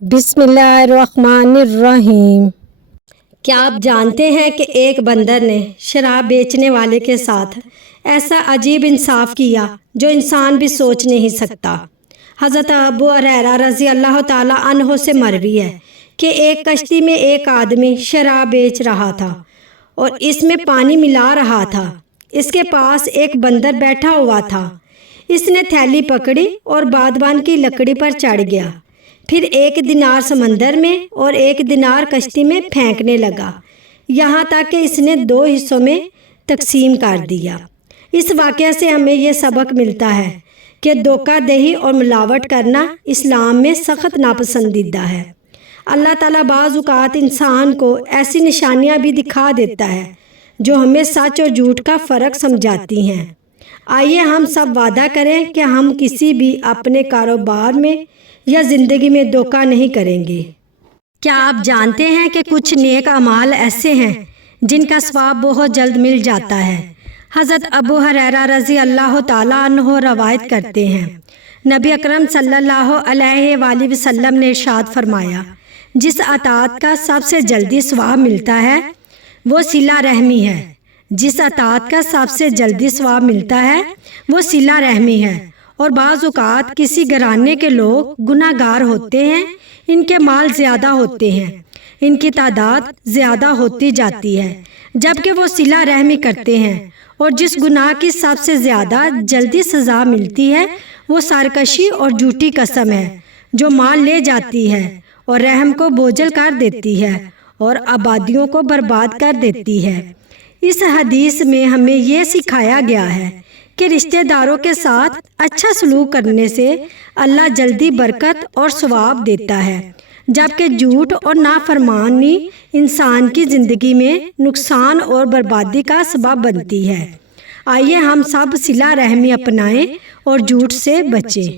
بسم اللہ الرحمن الرحیم۔ کیا آپ جانتے ہیں کہ ایک بندر نے شراب بیچنے والے کے ساتھ ایسا عجیب انصاف کیا جو انسان بھی سوچ نہیں سکتا۔ حضرت ابو ہریرہ رضی اللہ تعالی عنہ سے مروی ہے کہ ایک کشتی میں ایک آدمی شراب بیچ رہا تھا اور اس میں پانی ملا رہا تھا۔ اس کے پاس ایک بندر بیٹھا ہوا تھا۔ اس نے تھیلی پکڑی اور بادبان کی لکڑی پر چڑھ گیا، پھر 1 دینار سمندر میں اور 1 دینار کشتی میں پھینکنے لگا، یہاں تک کہ اس نے 2 حصوں میں تقسیم کر دیا۔ اس واقعہ سے ہمیں یہ سبق ملتا ہے کہ دھوکہ دہی اور ملاوٹ کرنا اسلام میں سخت ناپسندیدہ ہے۔ اللہ تعالیٰ بعض اوقات انسان کو ایسی نشانیاں بھی دکھا دیتا ہے جو ہمیں سچ اور جھوٹ کا فرق سمجھاتی ہیں۔ آئیے ہم سب وعدہ کریں کہ ہم کسی بھی اپنے کاروبار میں یا زندگی میں دھوکہ نہیں کریں گے۔ کیا آپ جانتے ہیں کہ کچھ نیک اعمال ایسے ہیں جن کا ثواب بہت جلد مل جاتا ہے؟ حضرت ابو ہریرہ رضی اللہ تعالیٰ عنہ روایت کرتے ہیں، نبی اکرم صلی اللہ علیہ وآلہ وسلم نے ارشاد فرمایا، جس اطاعت کا سب سے جلدی ثواب ملتا ہے وہ صلہ رحمی ہے۔ جس اطاعت کا سب سے جلدی ثواب ملتا ہے وہ صلہ رحمی ہے۔ اور بعض اوقات کسی گھرانے کے لوگ گناہ گار ہوتے ہیں، ان کے مال زیادہ ہوتے ہیں، ان کی تعداد زیادہ ہوتی جاتی ہے، جبکہ وہ صلہ رحمی کرتے ہیں، اور جس گناہ کی سب سے زیادہ جلدی سزا ملتی ہے وہ سرکشی اور جھوٹی قسم ہے جو مال لے جاتی ہے اور رحم کو بوجھل کر دیتی ہے اور آبادیوں کو برباد کر دیتی ہے۔ اس حدیث میں ہمیں یہ سکھایا گیا ہے کہ رشتہ داروں کے ساتھ اچھا سلوک کرنے سے اللہ جلدی برکت اور ثواب دیتا ہے، جبکہ جھوٹ اور نافرمانی انسان کی زندگی میں نقصان اور بربادی کا سبب بنتی ہے۔ آئیے ہم سب صلہ رحمی اپنائیں اور جھوٹ سے بچیں۔